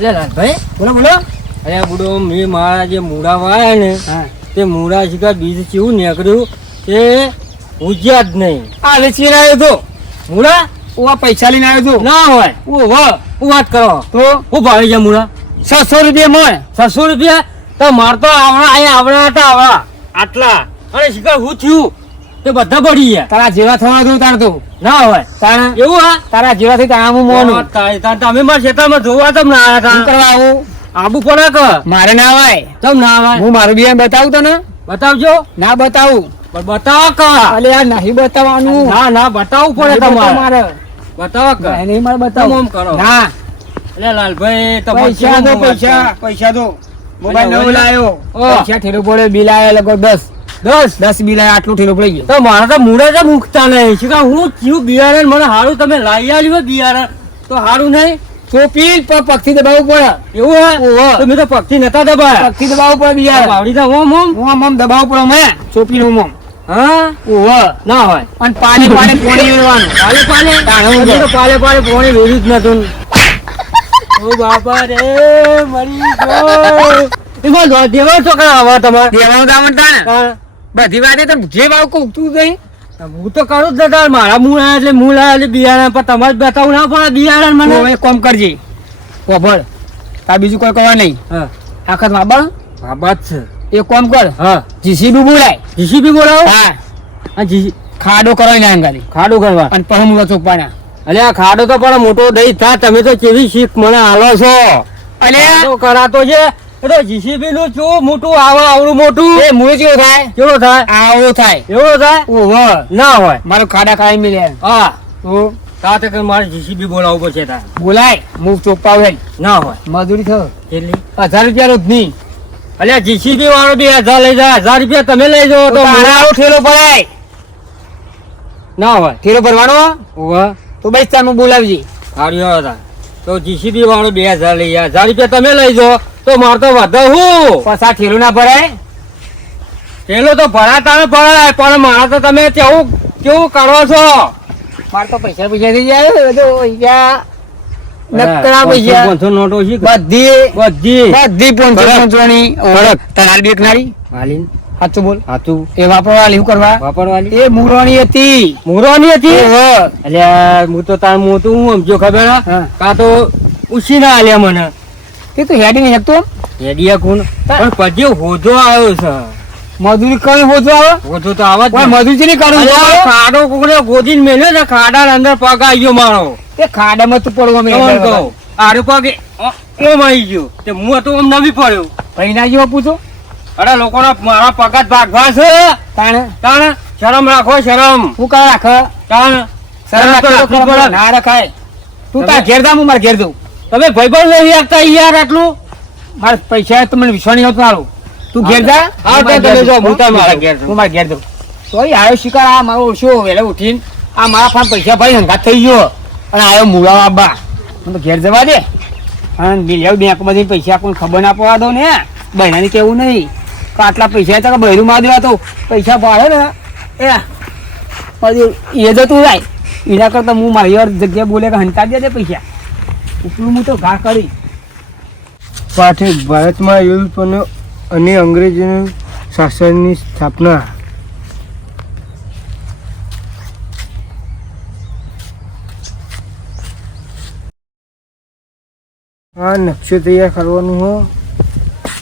એટલે લાલભાઈ બોલો બોલો. અરે બુડો મેં મારા જે મૂળા વાયા ને હા. તે મૂળા શીખા બીજ કેવું નીકળ્યું તે ઉજ્યા જ નહીં. આ વેચીને આવ્યો તો. મૂળા આ પૈસા લઈને આવ્યો તો. ના હોય. હું વાત કરો. તો? હું ભાવે છે મૂળા? છસો રૂપિયા મળે. છસો રૂપિયા? તો માર તો આવડા અહીંયા આવડા હતા આવડા. આટલા. અને શીખર હું થયું? તે બધા પડી ગયા તારા જેવા થવા દઉં તાર તું. ના હોય. તારા એવું હા? તારા જેવા થી તારા હું મોનું. તમે મારા ખેતરમાં જોવા તમ ના આવ્યા શું કરવા આવું? આબુ પડે કહ? મારે ના આવે તમ ના આવે હું મારું બિયારણ બતાવું તને? બતાવજો. ના બતાવું. પણ બતાવો ક અલે આ નહીં બતાવવાનું. ના ના બતાવવું પડે તમારે. મારે. બતાવો ક નહીં, મારે બતાવું. આમ કરો. ના. અલે લાલભાઈ તો પૈસા દો પૈસા. પૈસા દો. મોબાઈલ નવો લાયો પૈસા ઠેલો પડે બિલ આયા લગો દસ. દસ. દસ બિલ આયા આટલું ઠેલો પડી ગયો. તો મારા તો મૂળે જ મૂકતા નહીં. શું હું થયું બિયારણ મને હારું તમે લાવી આવ્યું બિયારણ તો સારું નહીં? ચોપી પર દબાવવું પડે. એવું હોય તો મેં તો પગથી નતા દબાયા. પગથી દબાવવું પડે બિયારણ આવડી તો ઓમ ઓમ હું આમ આમ દબાવવું પડે મેં ચોપી નું આમ હા? ઓહો ના હોય. અને પાણી પાણી પોણી પાલે પાલે? તાણે હું હજી તો પાલે પાલે પોણી જ નતું. ઓ બાપા રે મરી ગયો. એમાં દેવા છોકરા આવા તમારે. દેવાનું ને હા. બધી વાતે તો જે ભાવ કહું. તું જઈ. હું તો કરું જ દાદા મારા મૂળ આવ્યા એટલે મૂળ આવ્યા એટલે બિયારણ પણ તમારે બતાવું. ના પડે બિયારણ મને. હવે કોમ કરજે. કોભળ તાર બીજું કોઈ કરવા નહીં. હા. આખત બાબા આ છે. એ કોમ કર. હા. જીસીબી બોલાય. જીસીબી બોલાવો? હા. જીસી ખાડો કરો ને અંગાલી ખાડો કરવા. અને હું ચોકવાના અલે આ ખાડો તો પણ મોટો દઈ થા. તમે તો કેવી શીખ મને હાલો છો. અલે કરાતો છે. એ તો જીસીબી નું શું મોટું આવા આવડું મોટું? એ મૂળ કેવો થાય? કેવો થાય? આવો થાય. એવો થાય? ઓહો ના હોય. મારો ખાડા ખાઈ મિલે. હા. તો તાતે કે મારે જીસીબી બોલાવવું પડશે તાર. બોલાય. મુખ ચોપાવે ના હોય. મજૂરી થયો. કેટલી? હજાર રૂપિયા રોજ નહીં અલ્યા જીસીબી વાળો બી હજાર લઈ જાય. હજાર રૂપિયા તમે લઈ જાઓ તો મારા ઠેલો પડાય ના હોય. ઠેલો ભરવાનો? ઓહો તો બસ તાનું બોલાવજે. હાર્યો હતા તો જીસીબી વાળો બે હજાર લઈ હજાર રૂપિયા તમે લઈ જાઓ. તો મારે તો વધે હું. પાછા ઠેલું ના ભરાય? ઠેલું તો ભરાતા ને ભરાય પણ મારા તો તમે કેવું કેવું કરો છો? મારે તો પૈસા પૈસા થઈ જાય પૈસા નકરા પૈસા પાંચસો નોટો છે બધી બધી. બધી પોંચો કડક. પોંચોની તારી બેકનારી? હાલીન. સાચું બોલ. સાચું એ વાપરવા શું કરવા? વાપરવાની એ મુરોની હતી. મુરવાની હતી? એટલે હું તો તાર હું તો હું સમજો ખબર? કાં તો ઉછી ના આલ્યા મને. તે તો હેડી નહીં શકતો? હેડી કોણ પણ પછી હોજો આવ્યો છે. મજૂરી કઈ હોજો આવે? હોજો તો આવે પણ. મજૂરી નહીં કરું ખાડો કોકને ગોદીને મેલ્યો ને ખાડા અંદર પગ આવી ગયો મારો. એ ખાડામાં તું પડવા મેં આરો પગ એમ આવી ગયો. તે હું તો આમ નવી પડ્યો. ભાઈ ના જેવો પૂછો. અરે લોકોના મારા પગત જ ભાગવા છે. તાણે? તાણે? શરમ રાખો શરમ. હું કા રાખો? તાણ? શરમ રાખતો પડે. ના રખાય. તું તા ઘેર જા હું મારે ઘેર દઉં તમે ભાઈ પણ નહીં આપતા યાર આટલું? મારે પૈસા તમને મને વિશ્વાસ નહીં આવતો મારું તું ઘેર જા હા, તો તમે દઉં. હું તાર મારા ઘેર હું મારા ઘેર દઉં તો એ આવ્યો શિકાર આ મારો ઓછો વહેલે ઉઠીને આ મારા ફામ પૈસા ભાઈ હંગાત થઈ ગયો. અને આવ્યો મૂળા બાબા. હું તો ઘેર જવા દે. અને બિલિયા બેંકમાંથી પૈસા કોઈ ખબર ના પડવા દો ને. બહેનાની કેવું નહીં. આટલા પૈસા હતા બહેરું માં દેવા તો પૈસા પાડે ને? એ, પછી એ જતું જાય, એના કરતાં હું મારી વાર જગ્યા બોલે કે હંતા દે પૈસા. ઉપલું હું તો ઘા કરી. પાઠે ભારતમાં યુરોપનો અને અંગ્રેજોનું શાસનની સ્થાપના. આ નકશો તૈયાર કરવાનું હો.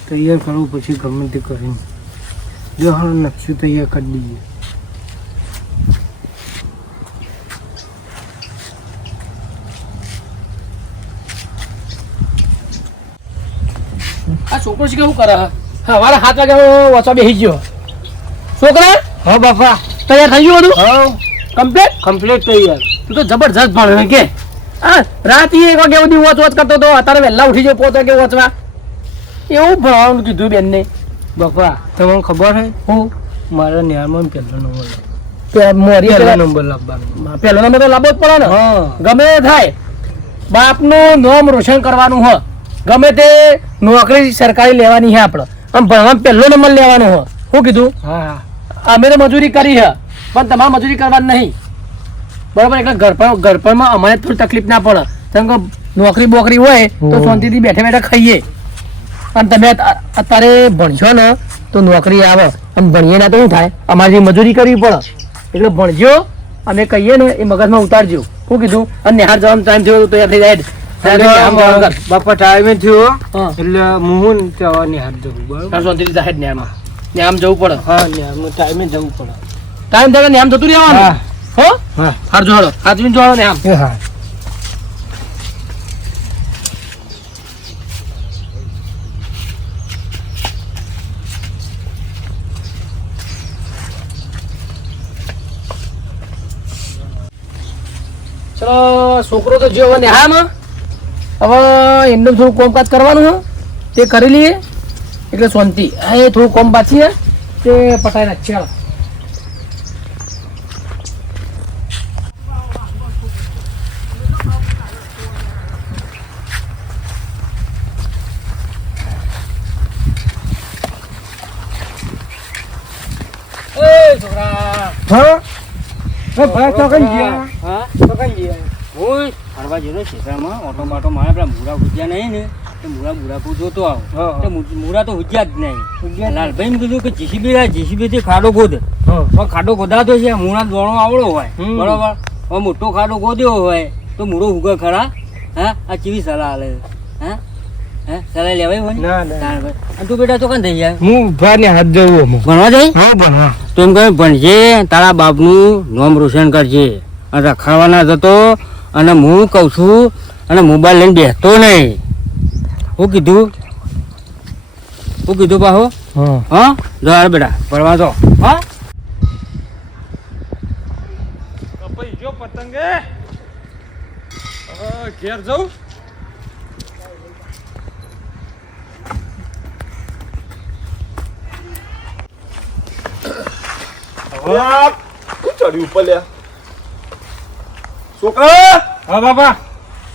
તૈયાર કરવું પછી ગમે તે કરીને જો હા નકશો તૈયાર કરી દઈએ આ છોકરો છે કેવું કરે સવારે સાત વાગે વચવા બેસી ગયો છોકરા હા બાપા તૈયાર થઈ ગયું બધું હા કમ્પ્લીટ કમ્પ્લીટ તૈયાર તું તો જબરજસ્ત ભણે કે હા રાતે એક વાગે સુધી વોચ વોચ કરતો તો અત્યારે વહેલા ઉઠી જાય પોત વાગે વોચવા એવું ભણવાનું કીધું બેનને. બાપા તમને ખબર છે હું મારા ન્યાયમાં પહેલો નંબર લાવ- મોરી પહેલો નંબર લાવવાનો. પહેલો નંબર તો લાવવો જ પડે ને. ગમે થાય. બાપનું નામ રોશન કરવાનું હ ગમે તે નોકરી સરકારી લેવાની છે આપણે આમ ભણવામાં પહેલો નંબર લેવાનો હોય. શું કીધું? હા અમે તો મજૂરી કરી છે પણ તમારે મજૂરી કરવાની નહીં. બરાબર એટલે ઘરપણ ઘરપણમાં અમારે થોડી તકલીફ ના પડે. જેમ કે નોકરી બોકરી હોય તો શાંતિથી બેઠા બેઠા ખાઈએ. અને તમે અત્યારે ભણશો ને તો નોકરી આવે. અને ભણીએ ના તો શું થાય? અમારે મજૂરી કરવી પડે. એટલે ભણજો અમે કહીએ ને એ મગજમાં ઉતારજો. શું કીધું? અને નિહાર જવાનો ટાઈમ થયો તો તૈયાર થઈ જાય. બાપા ટાઈમે થયો. એટલે હું ને નિહાર જવું બરાબર? જાહેર ન્યામાં ન્યામ જવું પડે. હા ન્યામ ટાઈમે જવું પડે. ટાઈમ થાય ન્યામ જતું રહેવાનું? હા. હો? હાર જોડો હાથવીને જોડો ન્યામ હા. છોકરો તો જો હવે નેહામાં. હવે એમને થોડું કોમકાજ કરવાનું હે. તે કરી લઈએ. એટલે શાંતિ. એ થોડું કોમ પાછી તે પટાઈ નાખ ચાલો છોકરા. હા? ભાઈ તો કઈ ગયા. ફરવા જેલો ક્ષેત્રમાં ઓટો બાટો મારે પેલા મૂરા હુજ્યા નહીં ને તો મૂરા મૂરા પૂ જોતો આવો. તો મૂરા તો હુજ્યા જ નહીં. લાલભાઈ કીધું કે જીસીબી લાય જીસીબી થી ખાડો ગોદ પણ ખાડો ગોદાતો છે મૂળા દોણો આવડો હોય. બરોબર? હવે મોટો ખાડો ગોદ્યો હોય તો મૂળો ઉગે ખરા? હા? આ ચીવી સલાહ આલે હા? સલાહ લેવાય હોય ના, તું બેટા તો કાન થઈ જાય? હું હાથ જવું ભણવા જાય હા ભણવા તો એમ કહે ભણજે તારા બાપનું નામ રોશન કરજે. અને રખાવાના જતો અને હું કહું છું અને મોબાઈલ લઈને બેસતો નહીં. હું કીધું? હું કીધું પાહો? હા. હા? જો હાલ બેટા ભણવા તો હા? કપાઈ પતંગે. ઘેર જવું ચડ્યું ઉપર લ્યા? છોકરા! હા બાપા.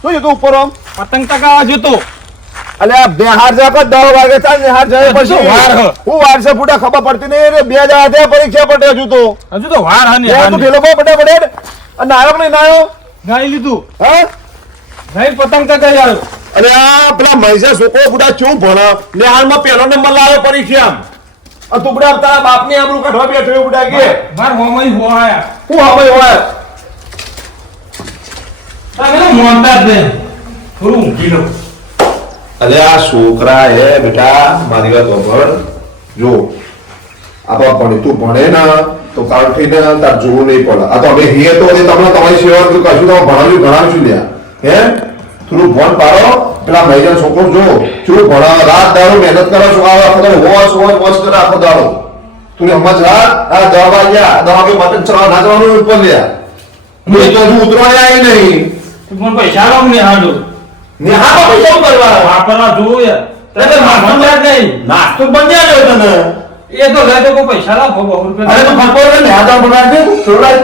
શું જતો ઉપર આમ પતંગ ટકાવા જતો અલ્યા બે હાર જા કર દસ વાગે ચાલ ને હાર જાય પછી. વાર હું. વાર છે ફૂટા ખબર પડતી નહીં. રે બે જણા થયા પરીક્ષા પટે હજુ તો. હજુ તો વાર હા ને તું ઢેલો બહુ પટે પટે અને નાયો કે નાયો. ગાઈ લીધું. હા? નહીં પતંગ ટકાઈ આવ્યો. અને આ પેલા મહેશા છોકરો બુડા ચેવું ભણે. ને હાલમાં પહેલો નંબર લાવ્યો પરીક્ષામાં. અને તું બુડા તારા બાપની આબરૂ કાઢવા બેઠો બુડા કે. માર હોમઈ હોયા હું હવે હોય અલે આ છોકરા હે બેટા, મારી વાત સાંભળ. જો આપા ભણે, તું ભણે ના, તો કાલથી ને તાર જોવું નહીં પડે. આ તો અમે હે તો તમને તમારી સેવા કશું તમે ભણાવ્યું ભણાવીશું લ્યા. હે? થોડું ભણ પાડો. પેલા ભાઈજાન છોકરો જો શું ભણા, રાત દાડો મહેનત કરો છો આવો આખો દાડો હોવા સોવા પોસ્ટ કરે આખો દાડો. તું સમજ જા આ દવા આવ્યા દવા કે મતન ચલાવ ના જવાનું ઉપર લ્યા. મેં તો હજુ ઉતરવા આવી નહીં. તું મને પૈસા લો ને હાડો ને હા બાપા કેમ કરવા વાપરવા જોઈએ તને માથું યાદ નહીં નાસ્તો બંધ જાય તને. એ તો લે તો પૈસા લાવો બહુ રૂપિયા અરે તો ફરકો ને હાથ બનાવી દે છોડાય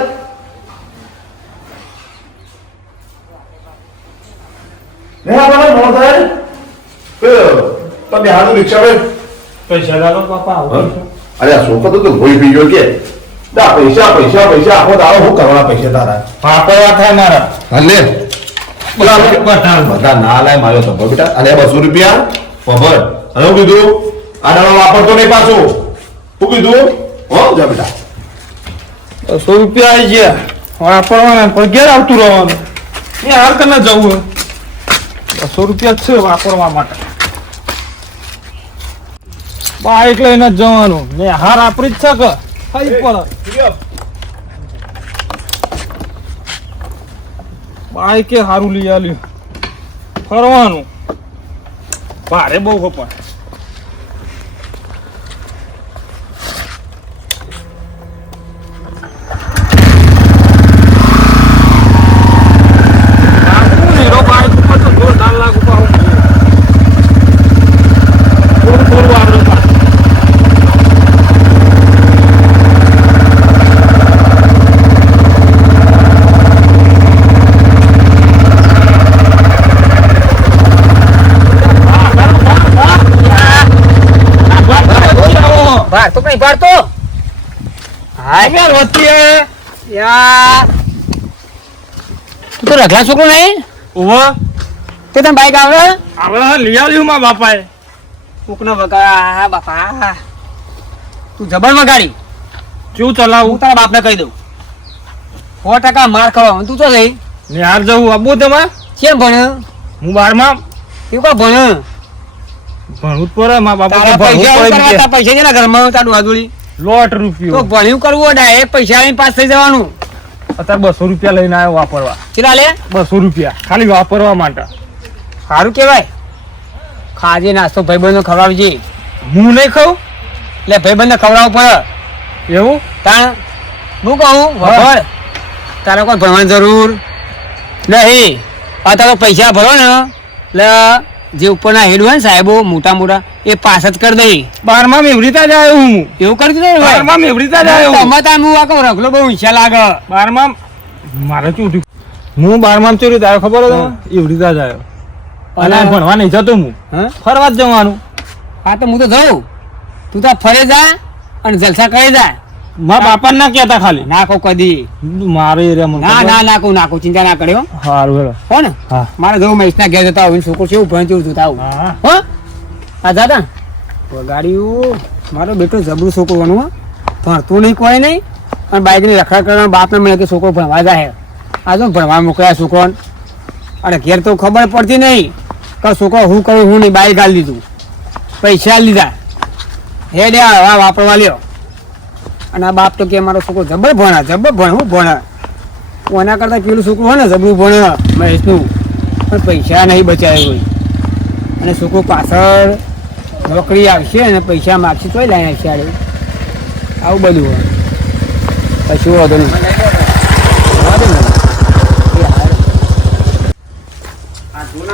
ને આ મને મોં થાય કે તમે હાથ રિક્ષા પૈસા લાવો પાપા અરે આ છોકરો તો કોઈ પી ગયો કે. દા પૈસા પૈસા પૈસા આખો દાડો હું કરવાના પૈસા તારા વાપરવા થાય મારા હાલે બધા ના લાય માર્યો તો બેટા અને બસો રૂપિયા પબર હું કીધું આ દાડો વાપરતો નહીં પાછો હું કીધું હો જા બેટા સો રૂપિયા આવી ગયા વાપરવાના પણ ઘેર આવતું રહેવાનું એ હાલ કને જવું? બસો રૂપિયા છે વાપરવા માટે બાઇક લઈને જવાનું ને હાર આપણી જ છે કે ખાઈ પડે બાઈકે સારું લઈ આલ્યું ફરવાનું ભારે બહુ ખપાય નાખવું ને રો બાઈક ઉપર તો જોરદાર લાગુ પાછું. થોડું થોડું આવડે પાછું. ભાર તો કઈ ભાર તો? રોતીએ યાર તું તો રખલા છોકરો નહીં? ઓવો તે તને બાઈક આવે? હા લઈ આવ્યું મારા બાપાએ. કોકનો વગા બાપા તું જબર વગાડી. કેવું ચલાવું? હું તારા બાપને કહી દઉં. સો ટકા માર ખાવા. તું તો જઈ. ને હાર જવું. આબુ કેમ ભણ હું બારમાં? એવું કા ભણ ભણવું જ પડે બાપા પૈસા પડે તારા કે. તારા પૈસા છે ને ઘરમાં તારું હાજુડી લોટ તો ભણ્યું કરવું હોય પૈસા આવીને પાસ થઈ જવાનું. અત્યારે બસો રૂપિયા લઈને આવ્યો વાપરવા. ચલા લે? બસો રૂપિયા. ખાલી વાપરવા માટે. સારું કહેવાય. ખાજે નાસ્તો ભાઈબંધનો ખવડાવજે. હું નહીં ખાઉં? એટલે ભાઈબંધને ખવડાવવું પડે એવું? તાણ? હું કહું વગર તારે કોઈ ભણવાની જરૂર નહીં. આ તારો પૈસા ભરો ને. એટલે જે ઉપરના હેડ હોય ને સાહેબો મોટા મોટા એ પાસ જ કરી દઈ. બારમાં મેવરીતા જ આવ્યો હું. એવું કરી દીધું ને ભાઈ? બારમાં મેવરીતા જ આવ્યો તમે તાર હું આખો રખલો બહુ ઈચ્છા લાગે. બારમાં મારે શું થયું હું બારમાં ચોરી તારે ખબર હતો એવરીતા જ આવ્યો. અને ભણવા નહીં જતો હું. હા? ફરવા જ જવાનું. હા તો હું તો જઉં. તું તો ફરે જા અને જલસા કરી જા. મારા બાપા ના કહેતા ખાલી. ના કહું કદી. મારે એરિયા ના ના ના કહું ના ચિંતા ના કર્યો સારું હેલો. હો ને? હા. મારે મહેશ ના ઘેર જતા હોય છોકરો છે એવું ભણતું જોતા તાવ હા. આ દાદા. વગાડ્યું. મારો બેટો જબરું છોકરો બનવું ભણતું નહીં કોઈ નહીં. અને બાઈકની રખડા કરવાનો બાપને મળે કે છોકરો ભણવા જાય. આ જો ભણવા મોકલ્યા છોકરોને. અને ઘેર તો ખબર પડતી નહીં. કે છોકરો હું કરું હું નહીં. બાઈક આલી દીધું. પૈસા લીધા હે આ વાપરવા લ્યો. અને આ બાપ તો કે મારો છોકરો જબર ભણા, જબર ભણ. હું ભણા એના કરતાં પેલું છોકરું હોય ને, જબરું ભણે, મહેશનું. પણ પૈસા નહીં બચાવ્યા હોય અને છોકરો પાછળ નોકરી આવશે અને પૈસા માગશે તોય લાઈને આવશે આડે. આવું બધું હોય. કશું વાંધો નહીં.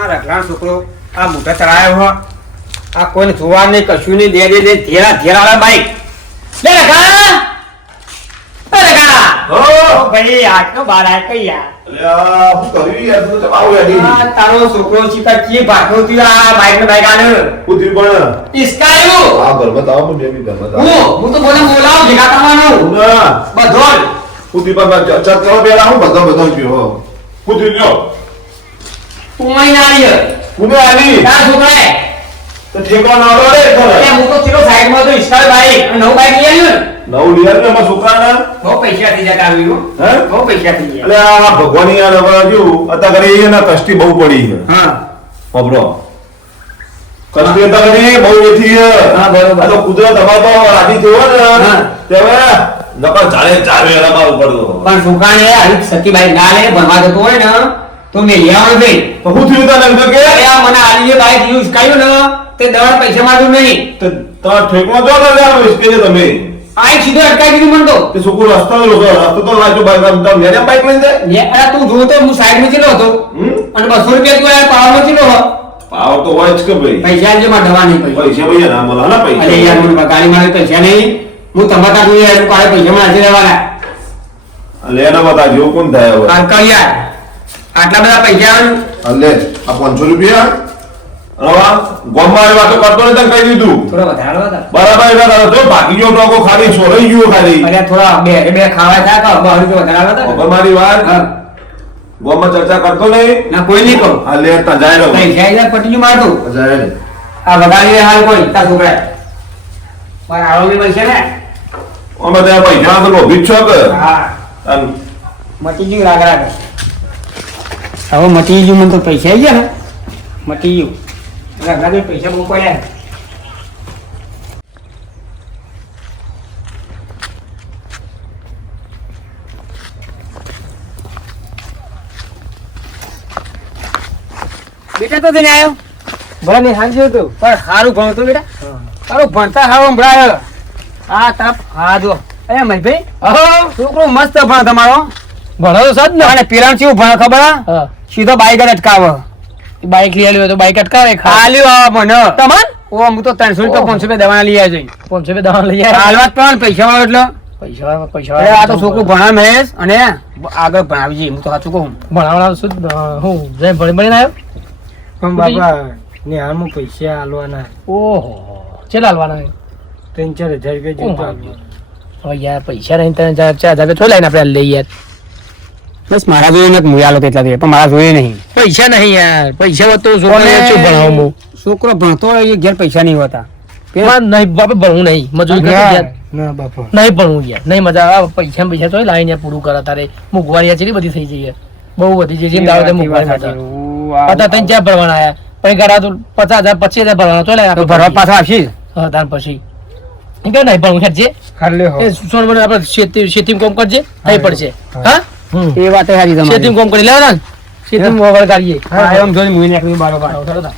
રગલાનો છોકરો, આ મોટા ચડાયો હો. આ કોઈને જોવા નહીં, કશું નહીં. દે દે ધેરા ધેરા બાઈક. હો ઓ ભાઈ આટલો બાર આ કઈ યાર? અલ્યા હું કર્યું યાર તું તો આવું યાર આ તારો છોકરો ચીકા કી ભાગો તું આ બાઈક ને બાઈક આને કુતરી પણ. ઇસ્કાયો આ ઘરમાં તાવ પણ બેબી ઘરમાં તાવ હું હું તો બોલે બોલાવ ભેગા કરવાનો. ના. બધો જ. પણ ચર્ચા કરવા પેલા હું બધા બધા ગયો કુતરી ગયો તું અહીં ના કુને આલી. તારા છોકરાએ તો ઠેકવા ના આવડે રે એટલે હું તો ચલો સાઈડમાં તો ઇસ્કાયો બાઈક અને બાઈક લઈ આવ્યો ને. નવું લઈ આવ્યો એમાં છોકરાના બહુ પૈસા થઈ જતા આવ્યું હે. બહુ પૈસા થઈ ગયા. એટલે આ ભગવાનની યાર હવે કેવું અત્યારે એના કષ્ટી બહુ પડી છે. હા. ખબરો કષ્ટી અત્યારે બહુ એથી હા, બરોબર. તો કુદરત અમાર તો થયો ને હા. નકર ચાલે ચાલે એના ઉપર પણ છોકરાને આવી સતી બાઈક ના લે ભણવા જતો હોય ને તો મેં લેવાનું ભાઈ તો હું થયું તને કે? મને આલી બાઈક યુઝ કર્યું ને તે દવા પૈસા માંગ્યું નહીં. તો તો ઠેકવા જો ને લેવા વિસ્કે છે તમે. આ સીધો અટકાઈ દીધું મને તો. તે છોકરો રસ્તો લોકો રસ્તો તો લાજો બાઈક આમ તો મેરે બાઈક લઈને જાય? અરે તું જોતો હું સાઈડમાં ચેલો હતો. અને બસો રૂપિયા તું આ પાવરમાં લો પાવર તો હોય જ કે ભાઈ. પૈસા જે માં દવા નહીં પૈસા. પૈસા ભાઈ ના મળા. ના પૈસા. અરે યાર મને ગાડી મારે પૈસા નહીં. હું તમારા જોઈએ યાર પાડે પૈસા માં હાજર રહેવાના. અલે એના બતા જેવું કોણ થાય હવે? કાંકર યાર. આટલા બધા પૈસા ને, અલે આ પાંચસો રૂપિયા રવા ગોમમાં એ વાતો કરતો ને તને કહી દીધું. થોડા વધારે હતા બરાબર તો તારો જો ટોકો ખાલી છોડાઈ ગયો ખાલી. અરે થોડા બે બે ખાવા થાય કે બહાર જો વધારે હતા ખબર મારી વાત? હા. ગોમમાં ચર્ચા કરતો નહીં? ના કોઈ નહીં કહું. આ લે તા જાય રહ્યો પૈસા જાય પટીયું મારતો જાય રે આ વગાડી હાલ કોઈ તા છોકરા આવો બી પૈસા ને? અમે ત્યાં પૈસા તો લોભી છો કે? હા. મટી ગયું રાગ રાગ. હવે મટી ગયું મને તો પૈસા આવી ગયા ને. મટી ગયું રાગે પૈસા બેટા તો તેને આવ્યો ભલે નહીં હાંજે હતું પણ સારું ભણતો બેટા તારું ભણતા સારું સંભળાય આ તાપ હા જો એ મહીભાઈ છોકરો મસ્ત ભણ તમારો ભણો તો સદ ને અને પેલા કેવું ભણ ખબર? સીધો બાઈક અટકાવે બાઈક લઈ આવ્યો તો બાઈક અટકાવે ખાલી આવા મને. તમાર? ઓ હું તો ત્રણસો રૂપિયા પાંચસો રૂપિયા દવાના લઈ આવ્યો છું. પાંચસો રૂપિયા દવા લઈ આવ્યા હાલવા પણ પૈસા વાળો એટલે. પૈસા પૈસા આ તો છોકરું ભણા મહેશ અને આગળ ભણાવજે હું તો સાચું કહું. ભણાવડા શું હું જય ભણી ભણીને આવ્યો? પણ બાપા નિહાળમાં પૈસા આલવાના. ઓહો ચેલા હાલવાના? ત્રણ ચાર હજાર રૂપિયા જેવું. યાર પૈસા નહીં તને ચાર હજાર થોડી લાઈને આપણે લઈ યાર બસ મારા જોઈએ ને આલો તેટલા દે પણ મારા જોઈએ નહીં. પૈસા નહીં યાર પૈસા હોત તો છોકરો શું ભણાવું હું. છોકરો ભણતો હોય એ ઘેર પૈસા નહીં હોતા. નહીં બાપા ભણવું નહીં મજૂરી નહીં ભણવું યાર નહીં મજા આવે. પૈસા પૈસા તો લાઈને પૂરું કરે તારે. મોંઘવારી યાર બધી થઈ જઈએ. બહુ બધી જે જેમ દાવો તેમ હતા ત્રણ ચાર ભરવાના આયા. પછી ઘરા તો પચાસ હજાર પચીસ હજાર ભરવાના તો લે ભરવા પાછા. આપશી હા તાર પછી. કે નહીં ભણવું ખેડજે સોન આપણે ખેતી શેતી કામ કરજે નહીં પડશે. હા? એ વાત સારી તમારી. ખેતીમાં કોમ કરી લેવાના ખેતીમાં વગર કરીએ એમ જોઈ મુઈને એકલું ચાલો તાર.